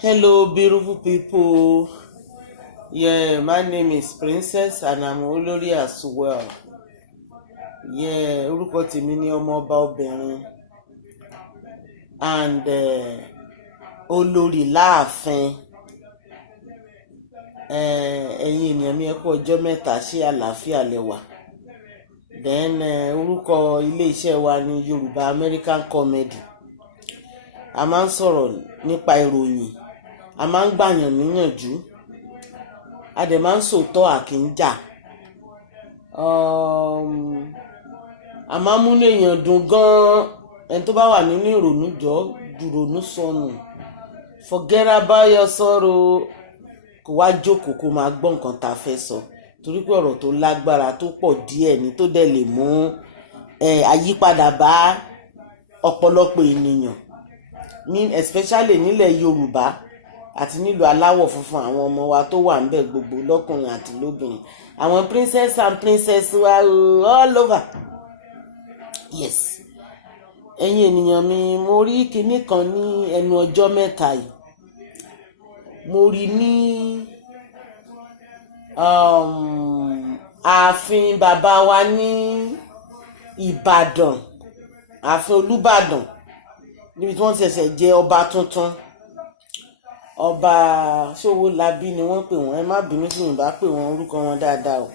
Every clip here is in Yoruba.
Hello, beautiful people. Yeah, my name is Princess and I'm Olori as well. Yeah, orúkọ tèmi ni ọmọ ọba obìnrin and Olori láàfin. Ẹ̀yin ènìyàn mi ẹ kú ọjọ́ mẹ́ta ṣé àlàáfíà lẹ wà. Then orúkọ ilé-iṣẹ́ wa ni Yorùbá American Comedy. A máa ń sọ̀rọ̀ nípa ìròyìn, a máa ń gbàyàn níyànjú, a dẹ̀ máa ń sòótọ́ àkínjà. A máa ń múnú èèyàn dùn gan-an. Ẹni tó bá wà nínú ìrònú jọ dùrònú sọnù. Forget about your sorrow. Kó wá jókòó kó máa gbọ́ nǹkan tá a fẹ́ sọ. Torí pé ọ̀rọ̀ tó lágbára tó pọ̀ díẹ̀ ni tó dẹ̀ lè mú àyípadà bá ọ̀pọ̀lọpọ̀ ènìyàn. Especially nílẹ̀ Yorùbá àti nílùú aláwọ̀ funfun àwọn ọmọ wa tó wà ńbẹ̀ gbogbo lọ́kùnrin àti lóbìnrin. Àwọn princess and princess wa all over. Yes. Ẹ̀yin ènìyàn mi, mo rí kinní kan ní ẹnu ọjọ́ mẹ́ta yìí. Mo rí ní ààfin bàbá wa ní Ìbàdàn, ààfin Olúbàdàn, níbi tí wọ́n ti ṣẹ̀ṣẹ̀ jẹ ọba tuntun. Ọba Ṣówólabí ni wọ́n pè wọ́n. Ẹ má bínú tí mi bá pè wọ́n orúkọ wọn dáadáa o.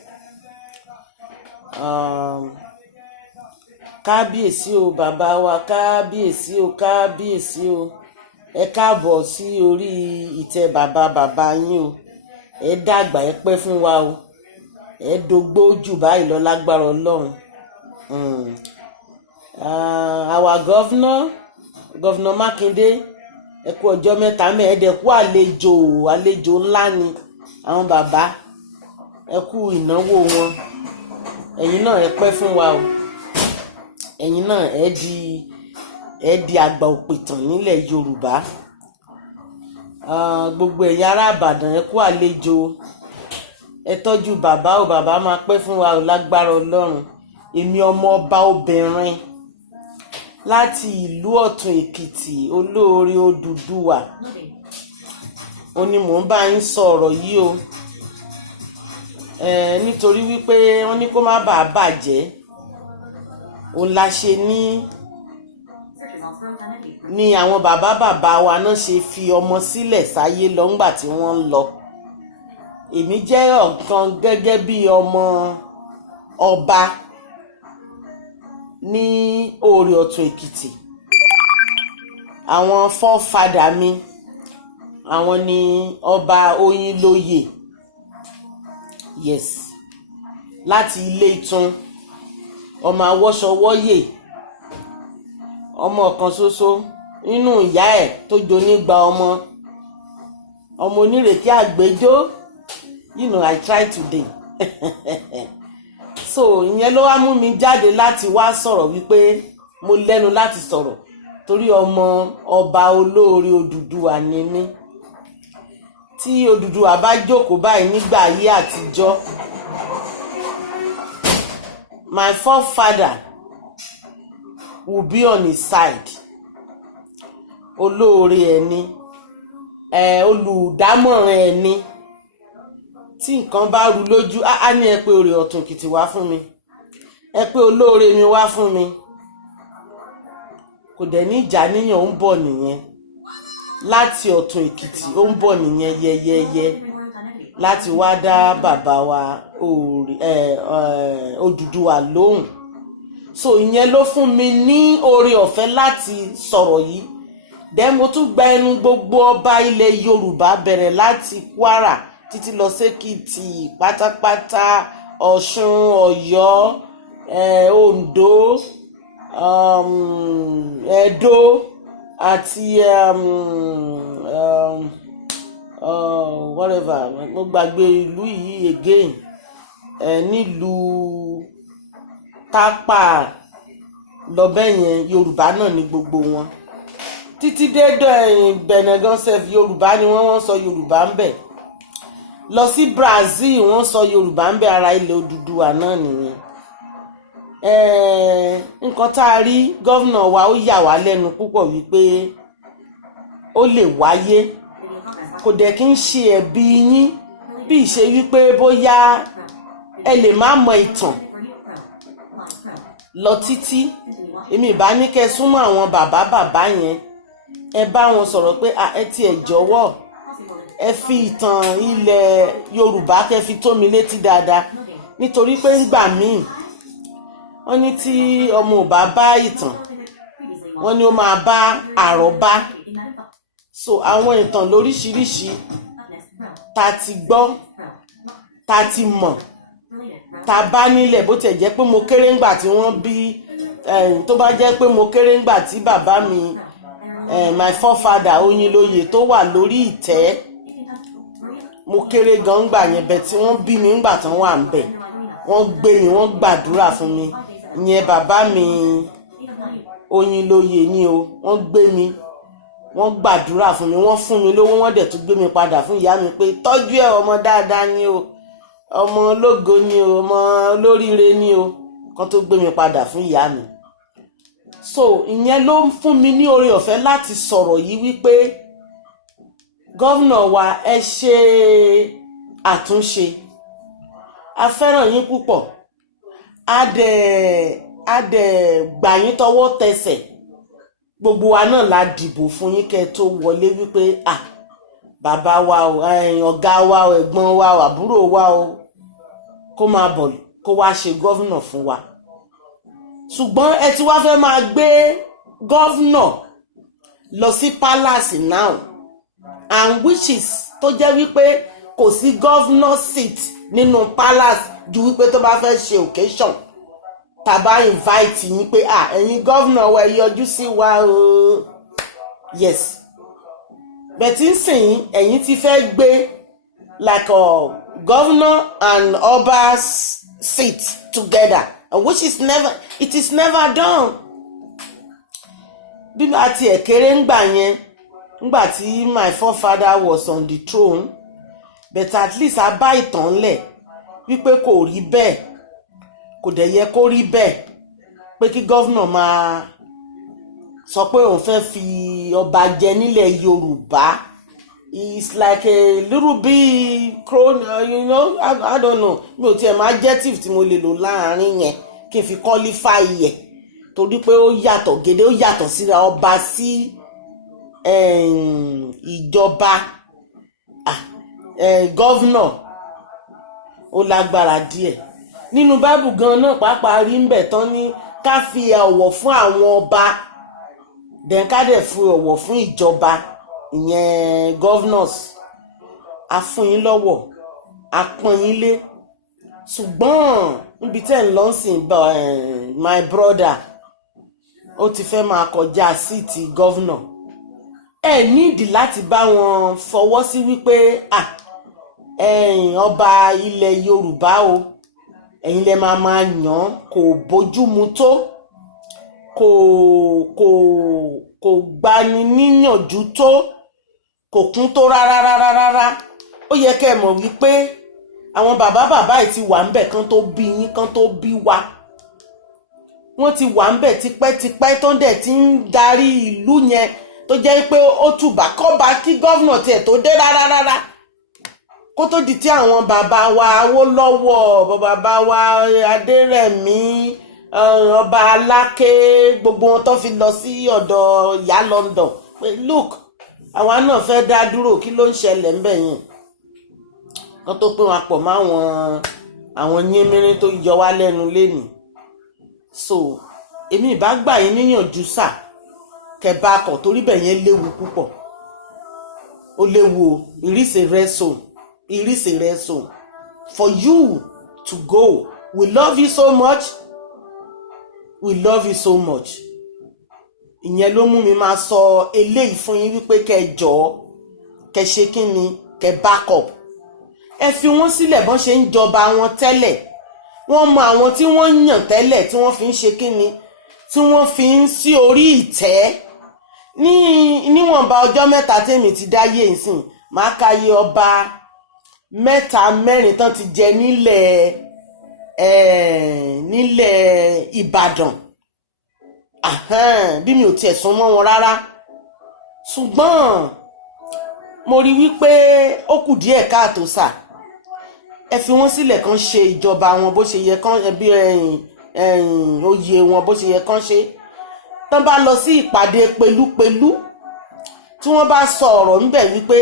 Kábíyèsí o bàbá wa, kábíyèsí o, kábíyèsí o. Ẹ káàbọ̀ sí orí ìtẹ́ bàbá yín o. Ẹ dàgbà ẹ pẹ́ fún wa o. Ẹ dògbó jù báyìí lọ lágbára Ọlọ́run. Our governor Makinde, ẹ kú ọjọ́ mẹ́ta mẹ́ẹ̀ẹ́dẹ̀ kú àlejò ńlá ni àwọn bàbá. Ẹ kú ìnáwó wọn. Ẹ̀yin náà ẹ pẹ́ fún wa o. Ẹ̀yin náà ẹ di àgbà òpìtàn nílẹ̀ Yorùbá. Gbogbo ẹ̀yin ará Ìbàdàn ẹ kú àlejò. Ẹ tọ́jú bàbá o, bàbá máa pẹ́ fún wa o lágbára Ọlọ́run. Èmi ọmọ ọba obìnrin láti ìlú Ọ̀tún Ekiti, Olori Odùduwà. Ó ní mò ń bá yín sọ̀rọ̀ yìí o. Nítorí wípé wọ́n ní kó má bàa bàjẹ́. Òun la ṣe ní àwọn bàbá wa náà ṣe fi ọmọ sílẹ̀ sáyé lọ ńgbà tí wọ́n ń lọ. Èmi jẹ́ ọ̀kan gẹ́gẹ́ bí ọmọ ọba ní Orí Ọ̀tún Ekiti. Àwọn forefather mi, àwọn ni ọba Oyinlóye. Yes. Láti ilé Ìtún, ọmọ Awọ́ṣọwọ́yè, ọmọ kan ṣoṣo nínú ìyá ẹ̀ tó jonígba ọmọ onírèké àgbéjó. You know, I try today. So ìyẹn ló wá mú mi jáde láti wá sọ̀rọ̀ wípé mo lẹ́nu láti sọ̀rọ̀ torí ọmọ ọba Olórí Odùduwà ni mí. Tí Odùduwà bá jókòó báyìí nígbà ayé àtijọ́, my forefather will be on his side. Olóore ẹni, olùdámọ̀ràn ẹni. Tí nǹkan bá rú lójú, á ní ẹ pé Orí Ọ̀tún Ekiti wá fún mi. Ẹ pé olóore mi wá fún mi. Kò dẹ̀ ní ìjà níyàn ó ń bọ̀ nìyẹn. Láti Ọ̀tún Ekiti ó ń bọ̀ nìyẹn yẹyẹyẹ. Láti wá dá bàbá wa Odùduwà lóhùn. So ìyẹn ló fún mi ní oore ọ̀fẹ́ láti sọ̀rọ̀ yìí. Then mo tún gba ẹnu gbogbo ọba ilẹ̀ Yorùbá bẹ̀rẹ̀ láti Kwara títí lọ sí Ekiti pátápátá, Ọ̀ṣun, Ọ̀yọ́, Oǹdó, Ẹdó àti whatever. Mo gbàgbé ìlú yìí again. Nílùú Tápà lọ́bẹ̀yẹn Yorùbá náà ni gbogbo wọn. Títí dédé Benin gan sef Yorùbá ni wọ́n sọ Yorùbá ń bẹ̀. Lọ sí Brazil wọ́n sọ Yorùbá ń bẹ̀, ara ilẹ̀ Odùduwà náà nìyẹn. Nǹkan tá a rí gọ́vnà wa ó yà wá lẹ́nu púpọ̀ wípé ó lè wáyé kò dẹ̀ kí ń ṣe ẹ̀bi yín bí ìṣe wípé bóyá ẹ lè má mọ ìtàn lọ títí. Èmi ìbá ní kẹ́ súnmọ́ àwọn bàbá yẹn, ẹ bá wọn sọ̀rọ̀ pé ẹ ti ẹ̀ jọ̀wọ́ ẹ fi ìtàn ilẹ̀ Yorùbá kẹ́ fi tó mi létí dáadáa, nítorí pé ńgbà míì wọ́n ní tí ọmọ ò bá bá ìtàn wọ́n ní ó máa bá àrọ́bá. So àwọn ìtàn lóríṣiríṣi ta ti gbọ́, ta ti mọ̀, ta bá nílẹ̀, bó tiẹ̀ jẹ́ pé mo kéré ńgbà tí wọ́n bí, tó bá jẹ́ pé mo kéré ńgbà tí bàbá mi my forefather Oyinlóye tó wà lórí ìtẹ́, mo kéré gan ńgbà yẹn, bẹ̀ tí wọ́n bí mi ńgbà tán wà ń bẹ̀, wọ́n gbé mi, wọ́n gbàdúrà fún mi. Ìyẹn bàbá mi Oyinlóye ni o, wọ́n gbé mi, wọ́n gbàdúrà fún mi, wọ́n fún mi lówó, wọ́n dẹ̀ tún gbé mi padà fún ìyá mi pé tọ́jú ẹ̀, ọmọ dáadáa ni o, ọmọ ológo ni o, ọmọ olóríire ni o, kan tó gbé mi padà fún ìyá mi. So ìyẹn ló ń fún mi ní oore ọ̀fẹ́ láti sọ̀rọ̀ yìí wípé gọ́vnà wa ẹ ṣe àtúnṣe, a fẹ́ràn yín púpọ̀, a dẹ̀ gbà yín tọwọ́ tẹsẹ̀, gbogbo wa náà la dìbò fún yín kẹ́ tó wọlé wípé bàbá wa o, ọ̀gá wa o, ẹ̀gbọ́n wa o, àbúrò wa o, kó máa bọ̀ kó wá ṣe gọ́vnà fún wa. Ṣùgbọ́n ẹ ti wá fẹ́ máa gbé gọ́vnà lọ sí palace now, and which is tó jẹ́ wípé kò sí gọ́vnà seat nínú palace ju wípé tó bá fẹ́ ṣe occasion tàbá invite yín pé ẹ̀yin gọ́vnà wa ẹ yọjú sí wa o. Yes, bẹ̀tí ń sìn ẹ̀yin ti fẹ́ gbé like a governor and Oba's seat together, which is never done. Bí a ti ẹ̀kẹ́rẹ́ ńgbà yẹn, ńgbà tí my forefather was on the throne, but at least a bá ìtàn lẹ̀ wípé kò rí bẹ́ẹ̀, kò dẹ̀ yẹ kó rí bẹ́ẹ̀, pé kí gọ́vnà máa sọ pé òun fẹ́ fi ọba jẹ nílẹ̀ Yorùbá. It's like a little bit you know, I don't know, mi ò tiẹ̀ máa adjective tí mo lè lò láàrin yẹn kí n fi qualify yẹ, torí pé ó yàtọ̀ gédé, ó yàtọ̀ síra ọba sí ìjọba. Gọ́vnà ó lágbára díẹ̀. Nínú Bible gan náà pàápàá rí ń bẹ̀ tán ní ká fi ọ̀wọ̀ fún àwọn ọba, then ká dẹ̀ fi ọ̀wọ̀ fún ìjọba, ìyẹn governors. A fún yín lọ́wọ́, a pọ́n yín lé. Ṣùgbọ́n níbi tẹ́ ń lọ sìn my brother, ó ti fẹ́ máa kọjá síìtì gọ́vnà. Ẹ nídìí láti bá wọn fọwọ́ sí wípé ọba ilẹ̀ Yorùbá o, ẹ̀yin lẹ máa yàn, kò bójúmu tó, kò gbani níyànjú tó, kò kún tó rárá. Ó yẹ kẹ́ ẹ mọ̀ wípé àwọn bàbá yìí ti wà ń bẹ̀ kán tó bí yín, kán tó bí wa. Wọ́n ti wà ń bẹ̀ tipẹ́tipẹ́ tó dẹ̀ ti ń darí ìlú yẹn, tó jẹ́ pé ó tùbà kọ́ba kí gọ́vnà tiẹ̀ tó dé rárá, kó tó di tí àwọn bàbá wa Awólọ́wọ̀, bàbá wa Adérẹ̀mí, ọba Aláké, gbogbo wọn tó fi lọ sí ọ̀dọ̀ ìyá London pé look, àwa náà fẹ́ dá dúró, kí ló ń ṣẹlẹ̀ ń bẹ̀ yẹn, wọ́n tó pé wọn pọ̀ mọ́ àwọn yínmírín tó yọ wá lẹ́nu lénìí. So èmi ìbá gbà yín níyànjú sà kẹba akọ̀, torí bẹ̀ yẹn léwu púpọ̀, ó léwu o. It is a red zone for you to go. We love you so much. Ìyẹn ló mú mi máa sọ eléyìí fún yín wípé kẹ́ jọ̀ọ́, kẹ́ ṣe kí ni, kẹ́ back up. Ẹ fi wọ́n sílẹ̀ bọ́n ṣe ń jọba wọn tẹ́lẹ̀. Wọ́n mọ àwọn tí wọ́n yàn tẹ́lẹ̀ tí wọ́n fi ń ṣe kí ni, tí wọ́n fi ń sí orí ìtẹ́. Níwọ̀nba ọjọ́ mẹ́ta tèmi ti dáyé ìsìn, máa káyé ọba 3-4 tán ti jẹ nílẹ̀ Ìbàdàn. Bí mi ò tiẹ̀ sún mọ́ wọn rárá. Ṣùgbọ́n mo rí wípé ó kù díẹ̀ káàtó sà. Ẹ fi wọ́n sílẹ̀ kán ṣe ìjọba wọn bó ṣe yẹ kán ẹbí oyè wọn bó ṣe yẹ kán ṣe. Tán bá lọ sí ìpàdé pẹ̀lúpẹ̀lú tí wọ́n bá sọ ọ̀rọ̀ ńbẹ̀ wípé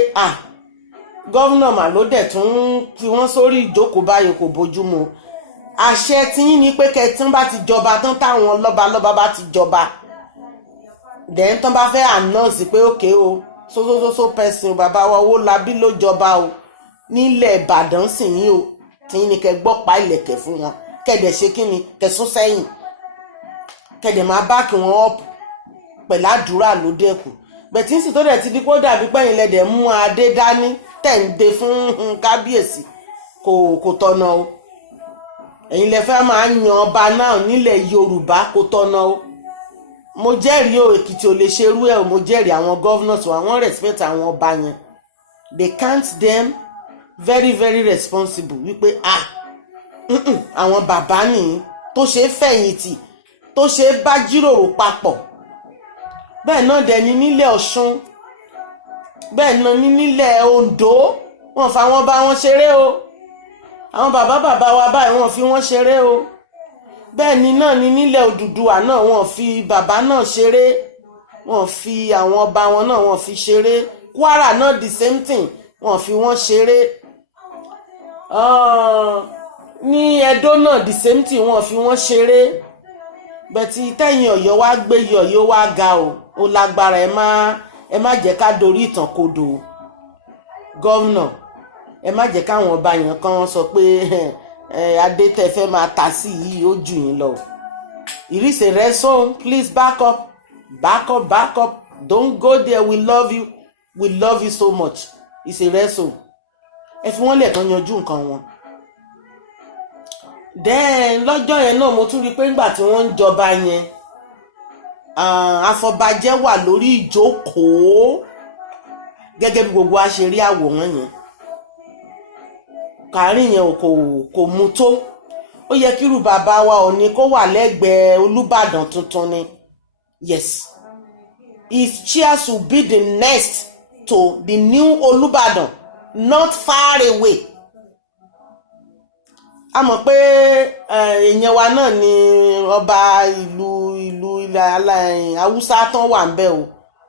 gọ́vnà mà ló dẹ̀ tún fi wọ́n sórí ìjókòó báyìí kò bójúmu. Àṣẹ tiyín ni pé kẹtàn bá ti jọba tán táwọn lọ́balọ́ba bá ti jọba then tán bá fẹ́ announce pé okay o so person bàbá wa Owólabí ló jọba o nílẹ̀ Ìbàdàn sì yín o tiyín ni kẹ́ gbọ́ pa ìlẹ̀kẹ̀ fún wọn kẹ́dẹ̀ ṣe kí ni kẹsún sẹ́yìn kẹ́dẹ̀ máa báàkì wọn up pẹ̀lú àdúrà ló dẹ́kù bẹ̀tí sì tó dẹ̀ ti di kó dàbí pẹ́yìn lẹ́dẹ̀ mú adé dání tẹ̀ǹde fún kábíyèsí kò tọ̀nà o. Ẹ̀yin lẹ fẹ́ máa yan ọba náà nílẹ̀ Yorùbá kò tọ̀nà o. Mo jẹ́rìí o Èkìtì ò lè ṣerú ẹ̀ o. Mo jẹ́rìí àwọn governors wa wọ́n respect àwọn ọba yẹn. They count them very very responsible wípé àwọn bàbá nìyí tó ṣe fẹ̀yìntì tó ṣe bá jíròrò papọ̀. Bẹ́ẹ̀ náà dẹ̀ ni nílẹ̀ Ọ̀ṣun bẹ́ẹ̀ náà ni nílẹ̀ Oǹdó wọ́n fa wọn bá wọn ṣeré o. Àwọn bàbá wa báyìí wọ́n fi wọ́n ṣeré o. Bẹ́ẹ̀ ni náà ni nílẹ̀ Odùduwà náà wọ́n fi bàbá náà ṣeré wọ́n fi àwọn ọba wọn náà wọ́n fi ṣeré. Kwara náà the same thing wọ́n fi wọ́n ṣeré. Ní Ẹdó náà the same thing wọ́n fi wọ́n ṣeré. Bẹ̀tì tẹ̀yìn Ọ̀yọ́ wá gbé Ọ̀yọ́ wá ga o ó lágbára ẹ má jẹ́ ká dorí ìtàn kodò gọ́vnà ẹ má jẹ́ káwọn ọba yẹn kan sọ pé adé tẹ́ fẹ́ máa ta sí yìí ó jù yín lọ. It is a rest zone. Please back up. Don't go there. We love you so much. It's a rest zone. Ẹ fi wọ́n lẹ̀ kán yanjú nǹkan wọn. Then lọ́jọ́ yẹn náà mo tún rí pé nígbà tí wọ́n ń jọba yẹn Afobaje wà lórí ìjókòó gẹ́gẹ́ bí gbogbo a ṣe rí àwòrán yẹn. Kàárín yẹn kò mú tó. Ó yẹ kírú bàbá wa Ọọ̀ni kó wà lẹ́gbẹ̀ẹ́ Olúbàdàn tuntun ni. Yes. His chair should be the next to the new Olúbàdàn, not far away. A mọ̀ pé èèyàn wa náà ni ọba ìlú ilẹ̀ Haúsá tán wà ńbẹ̀ o.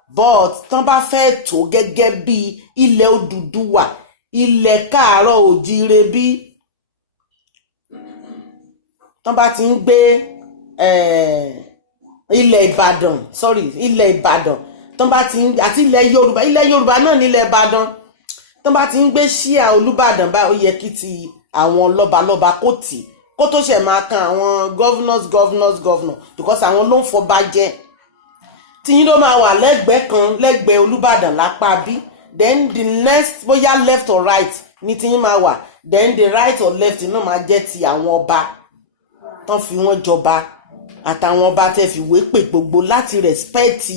But tán bá fẹ́ tó gẹ́gẹ́ bí ilẹ̀ Odùduwà ilẹ̀ Káàárọ̀ Òjíire bí tán bá ti ń gbé ilẹ̀ Ìbàdàn tán bá ti ń àti ilẹ̀ Yorùbá náà nílẹ̀ Ìbàdàn tán bá ti ń gbé ṣíà Olúbàdàn bá ó yẹ kí ti àwọn lọ́balọ́ba kò tí kó tó ṣe máa kan àwọn governors because àwọn ló ń fọba jẹ tíyín ló máa wà lẹ́gbẹ̀ẹ́ Olúbàdàn lápá bí then the next bóyá left or right ní tíyín máa wà then the right or left náà máa jẹ́ ti àwọn ọba tán fi wọ́n jọba àtàwọn ọba tẹ́ fi wé pè gbogbo láti respect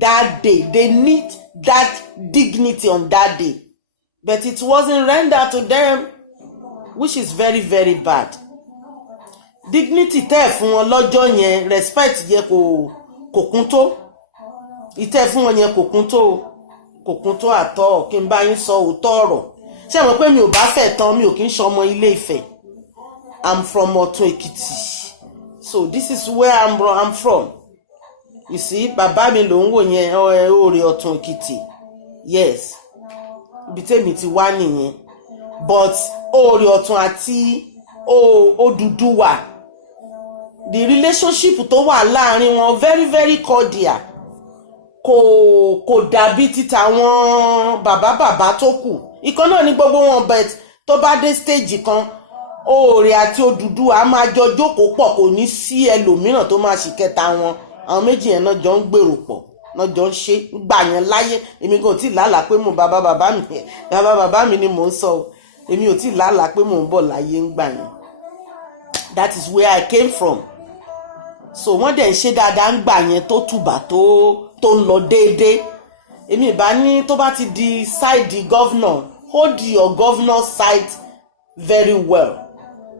that day. They need that dignity on that day but it wasn't rendered to them, which is very very bad. Dignity tẹ́ fún wọn lọ́jọ́ yẹn respect yẹ kò kún tó ìtẹ́ fún wọn yẹn kò kún tó àtọ́ kí n bá yín sọ òótọ́ ọ̀rọ̀. Ṣé mọ̀ pé mi ò bá fẹ́ tán mi ò kí ń ṣe ọmọ Ilé Ifẹ̀. I'm from Ọ̀tún Èkìtì, so this is where I'm from. You see bàbá mi ló ń wò yẹn Òrè Ọ̀tún Èkìtì. Yes ibi tèmi ti wá nìyẹn. But Òrè Ọ̀tún àti Odùduwà the relationship tó wà láàrin wọn very very cordial kò dàbí títa wọn bàbá tó kù. Ìkan náà ní gbogbo wọn but tó bá dé stage kan Òrè àti Odùduwà máa jọ jókòó pọ̀ kò ní sí ẹlòmíràn tó máa ṣì kẹta wọn. Àwọn méjì yẹn náà jọ ń gbèrò pọ̀ náà jọ ń ṣe gbà yẹn láyé. Èmi kò tí lálàá pé mo bàbá mi ni mò ń sọ èmi ò tí lálàá pé mò ń bọ̀ láyé ń gbà yẹn. That is where I came from. So wọ́n dẹ̀ ń ṣe dáadáa ń gbà yẹn tó tùbà tó ń lọ déédéé. Èmi ìbá ní tó bá ti di side governor, hold your governor side very well,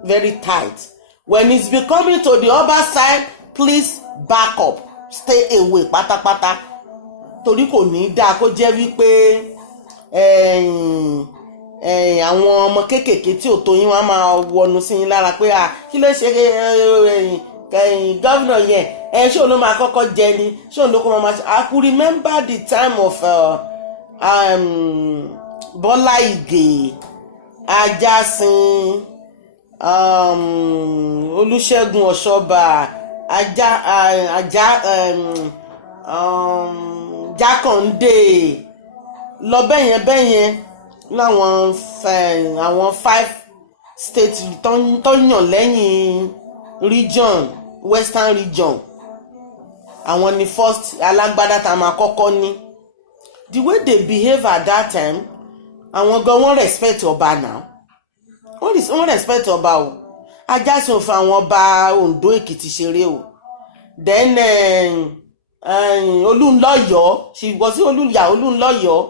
very tight. When it's becoming to the other side, please back up, stay away pátápátá. Torí kò ní dáa kó jẹ́ wípé àwọn ọmọ kéékèèké tí ò tó yín wọ́n á máa wọnú sí yín lára pé kí ló ṣe gọ́vnà yẹn ṣé òun ló máa kọ́kọ́ jẹ ni ṣé òun ló kọ́ máa ṣe. I could remember the time of Bọ́lá Ìgè, Ajásin, Olúṣẹ́gun Ọ̀ṣọ́bà, Jákàndé lọ bẹ́yẹn láwọn àwọn 5 states tó yàn lẹ́yìn region, western region. Àwọn ni first alágbádá tá a máa kọ́kọ́ ní. The way they behave at that time, àwọn gan wọ́n respect ọba now. Wọ́n respect ọba o. Ajásin ò fa àwọn ọba Ondo Èkìtì ṣeré o. Then Olúnlọ́yọ̀, she was Olúnlọ́yọ̀.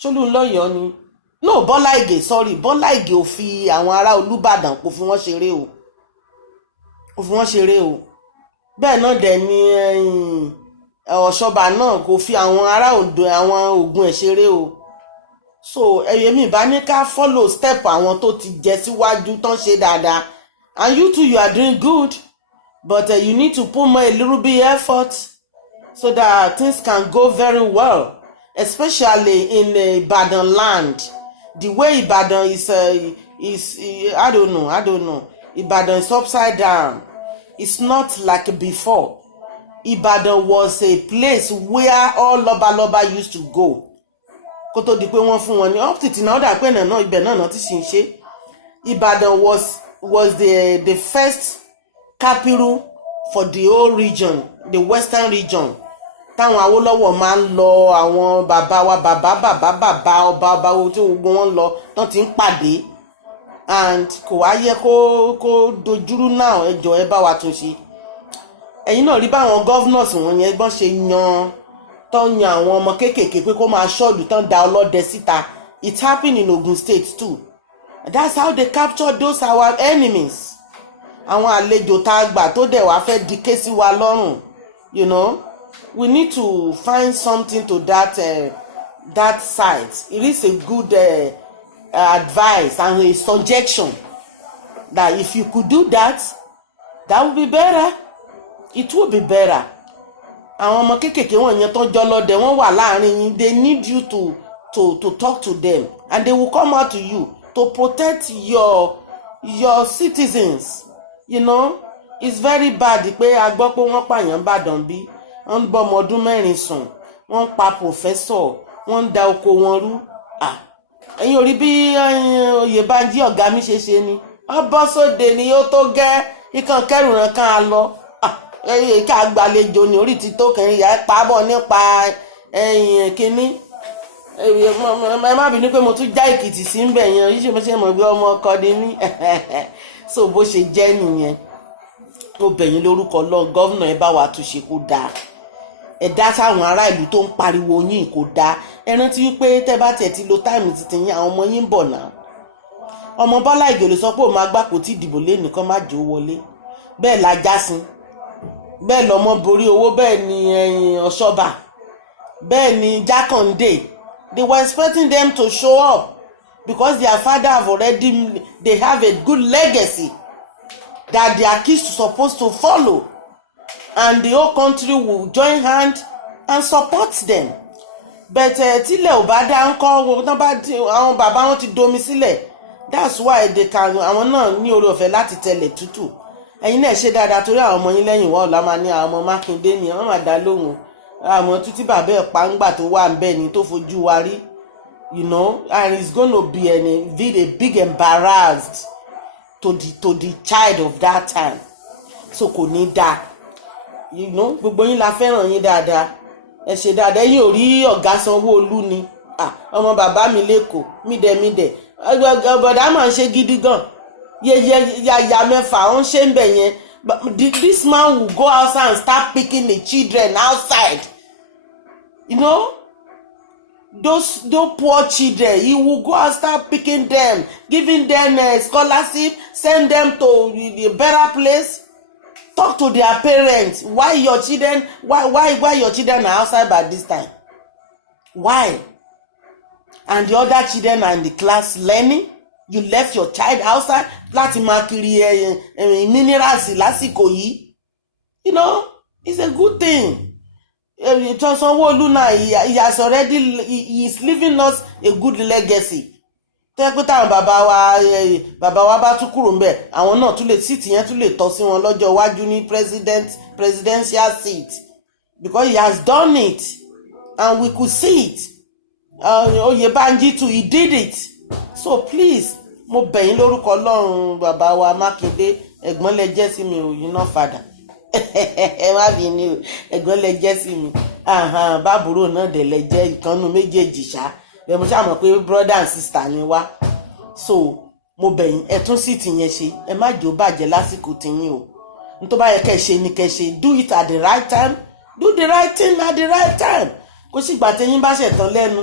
Ṣé Olúnlọ́yọ̀ ni? No, Bọ́lá Ìgè, sorry. Bọ́lá Ìgè ò fi àwọn ará Olúbàdàn kò fi wọ́n ṣeré o. Kò fi wọ́n ṣeré o. Bẹ́ẹ̀ náà dẹ̀ ni Ọ̀ṣọ́bà náà kò fi àwọn ará Oǹdó àwọn Ògùn ẹ̀ ṣeré o. So mi bá ní ká follow step àwọn tó ti jẹ síwájú tán ṣe dáadáa. And you too, you are doing good, but you need to put more a little bit effort so that things can go very well, especially in Ibadan land. The way Ibadan is I don't know. Ibadan is upside down. It's not like before. Ibadan was a place where all Loba used to go. Kó tó di pé wọ́n fún wọn ní up to now dà pé náà ibẹ̀ náà ti ṣì ń ṣe. Ibadan was the first capital for the whole region, the western region. Táwọn Awólọ́wọ̀ máa ń lọ, àwọn bàbá wa ọba tí gbogbo wọn lọ tán ti ń pàdé. And kò wá yẹ kó dojúrú náà, ẹ jọ̀ọ́ ẹ bá wa tún ṣe. Ẹ̀yin náà rí báwọn governors wọn yẹn gbọ́n ṣe tán yan àwọn ọmọ kéékèèké pé kó máa ṣọ́ọ̀lù tán da ọlọ́dẹ síta. It happened in Ogun State too. That's how they captured those our enemies. Àwọn àlejò tá a gbà tó dẹ̀ wá fẹ́ di ké sí wa lọ́rùn. You know, we need to find something to that side. It is a good advice and a suggestion that if you could do that would be better. It would be better. Àwọn ọmọ kéékèèké wọn yẹn tó jọ lọ́dẹ wọ́n wà láàrin yín. They need you to talk to them, and they will come out to you to protect your citizens. You know, it's very bad pé a gbọ́ pé wọ́n pààyàn Ìbàdàn bí wọ́n ń gbọ́ ọmọ ọdún 4 sùn, wọ́n ń pa professor, wọ́n ń da oko wọn rú. Ẹ̀yin ò rí bí Oyèbánjí ọ̀gá mi ṣe ni. Wọ́n bọ́ sóde ni ó tó gẹ́ ikán kẹrù ràn kan á lọ. Ká gbàlejò ní orí ti tó kẹrin ìyá pàbọ̀ nípa kínní. Ẹ má bínú pé mo tún já Èkìtì sí ń bẹ̀ yẹn, yíṣẹ́ mo ṣe mọ̀ bí ọmọ ọkọ ni mí. So bó ṣe jẹ́ nìyẹn. Mo bẹ̀yìn lórúkọ lọ gọ́vnà ẹ bá wa túnṣe kó dáa. Ẹ dá sáwọn ará ìlú tó ń pariwo yín kó dáa. Ẹ rántí wípé tẹ́ bá tiẹ̀ ti lo táìmù títí yín àwọn ọmọ yín ń bọ̀ náà. Ọmọ Bọ́lá Ìgè ló sọ pé òun máa gbàpò tí ìdìbò lé nìkan má jò wọlé. Bẹ́ẹ̀ la Jásin. Bẹ́ẹ̀ lọ́mọ borí owó, bẹ́ẹ̀ ni Ọ̀ṣọ́bà, bẹ́ẹ̀ ni Jákàndé. They were expecting them to show up because their father they have a good legacy that their kids are supposed to follow, and the whole country will join hand and support them. But tílẹ̀ ò bá dá ń kọ́ àwọn bàbá wọn ti domi sílẹ̀. That's why they can àwọn náà ní oore ọ̀fẹ́ láti tẹ̀lé tútù. Ẹ̀yin náà ṣe dáadáa torí àwọn ọmọ yín lẹ́yìn wọ́n ọ̀la máa ní àwọn ọmọ Makinde ni wọ́n máa dá lóhùn. Àwọn títí bàbá ẹ̀ pa ńgbà tó wà ń bẹ̀ ni tó fojú wa rí. You know, and it's going to be a big embarrassed to the child of that time. So kò ní dáa. You know, gbogbo yín la fẹ́ràn yín dáadáa. Ẹ ṣe dáadáa. Ẹ̀yin ò rí ọ̀gá Sanwó-Olú ni. Ọmọ bàbá mi lẹ́kọ̀ọ́ mídẹ̀mídẹ̀. Ọ̀bọ̀dá máa ń ṣe gidi gan. Yàyà mẹ́fà ó ń ṣe ń bẹ̀ yẹn. But this man will go outside and start picking the children outside. You know, those poor children, he will go and start picking them, giving them a scholarship, send them to the better place. Talk to their parents. Why your children are outside by this time? Why? And the other children are in the class learning. You left your child outside láti máa kiri minerals lásìkò yìí. You know, it's a good thing. Sanwó-Olú now, he has already, he is leaving us a good legacy. Tẹ́ pé táwọn bàbá wa bá tún kúrò ńbẹ̀, àwọn náà tún lè síìtì yẹn tún lè tọ́ sí wọn lọ́jọ́ iwájú ní presidential seat, because he has done it and we could see it. Oyèbánjí too, he did it. So please, mo bẹ̀ yín lórúkọ Ọlọ́run bàbá wa Mákindé, ẹ̀gbọ́n lẹ jẹ́ sí mi ò yín náà fàdà. Ẹ má bí ní o, ẹ̀gbọ́n lẹ jẹ́ sí mi. Bábúrò náà dẹ̀ lẹ jẹ́ ìkànnù méjèèjì ṣá. Ẹ mo ṣáà mọ̀ pé brother and sister ni wá. So mo bẹ̀ yín, ẹ tún sí tìyẹn ṣe, ẹ má jẹ́ ó bàjẹ́ lásìkò tìyín o. N tó bá yẹ kẹ́ ṣe ni kẹ́ ṣe, do it at the right time, do the right thing at the right time. Kò sí ìgbà tẹ́yìn bá ṣẹ̀tàn lẹ́nu.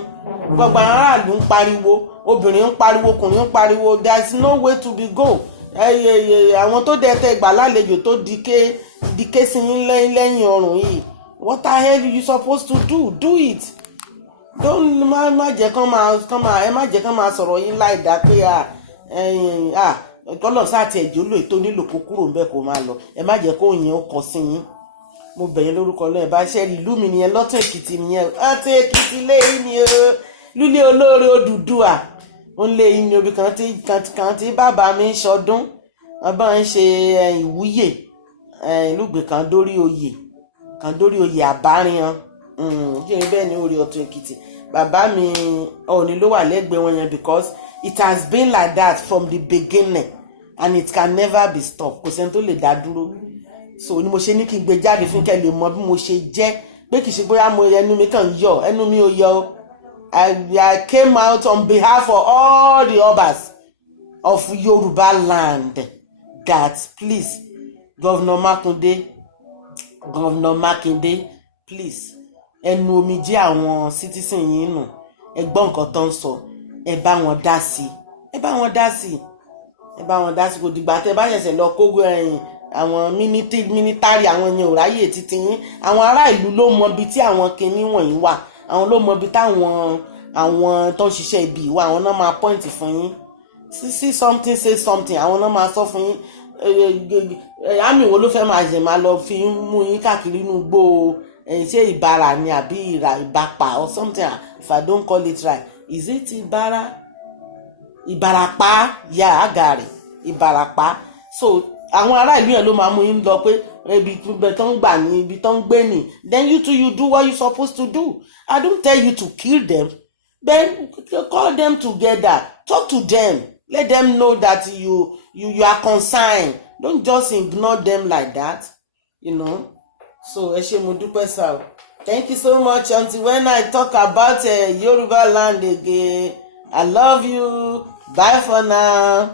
Gbogbo aráàlú ń pariwo, obìnrin ń pariwo, ọkùnrin ń pariwo, there is no way to be go. Àwọn tó dẹ̀ tẹ́ gbà lálejò tó dike sí yín lẹ́yìn ọrùn yìí, what the hell you supposed to do it. Don't má jẹ́ kán máa ẹ má jẹ́ kán máa sọ̀rọ̀ yín láì dá pé kọ́lọ̀ sáàtì ẹ̀jọ́ lò tó nílò kó kúrò ń bẹ́ kó máa lọ, ẹ má jẹ́ kó yẹn ó kọ sí yín. Mo bẹ̀yẹn lórúkọ lọ́yẹ̀ bá ṣẹ́ ìlú mi nìyẹn lọ́tún Èkìtì nìyẹn, ọ̀tún Èkìtì lẹ́yìn ni lúlé olóore Odùduwà ó ń lé yín ní obì kan tí bàbá mi ń ṣọdún, wọ́n bá ń ṣe ìwúyè ìlúgbè kan dórí oyè àbáríyan kí ni bẹ́ẹ̀ ni orí ọ̀tún Èkìtì. Bàbá mi Ọọ̀ni ló wà lẹ́gbẹ̀ẹ́ wọn yẹn, because it has been like that from the beginning and it can never be stopped. Kò sẹ́ni tó lè dá dúró. So ni mo ṣe ní kí n gbé jáde fún kẹ́ lè mọ bí mo ṣe jẹ́, pé kì í ṣe bóyá mo ẹnu mi kàn yọ, ẹnu mi ò yọ. I came out on behalf of all the Obas of Yoruba land that please, Governor Makinde, please, ẹnu omijé àwọn citizen yín nù, ẹ gbọ́ nǹkan tó ń sọ, ẹ bá wọn dá sí, kò dìgbà tẹ́ bá ṣẹ̀ṣẹ̀ lọ kógo àwọn military àwọn yẹn ò ráyè títí yín. Àwọn ará ìlú ló mọ ibi tí àwọn kinní wọ̀nyí wà, àwọn ló mọ ibi táwọn tó ń ṣiṣẹ́ ibi ìwà, àwọn náà máa point fún yín. See something, say something, àwọn náà máa sọ fún yín. Àmì wo ló fẹ́ máa lọ fi mú yín káàkiri inú igbó ṣé Ìbàrà ni àbí Ìbàpà or something, if I don't call it right. Is it Ìbàràpá? Yeah, I got it. Ìbàràpá. So àwọn ará ìlú yẹn ló máa mú yín lọ pé ibi tó ń gbà ní ibi tó ń gbé ní. Then you do what you supposed to do. I don't tell you to kill them. Then call them together, talk to them, let them know that you are concerned. Don't just ignore them like that, you know. So ẹ ṣé mo dúpẹ́ sá o. Thank you so much. Until when I talk about Yoruba land again, I love you. Bye for now.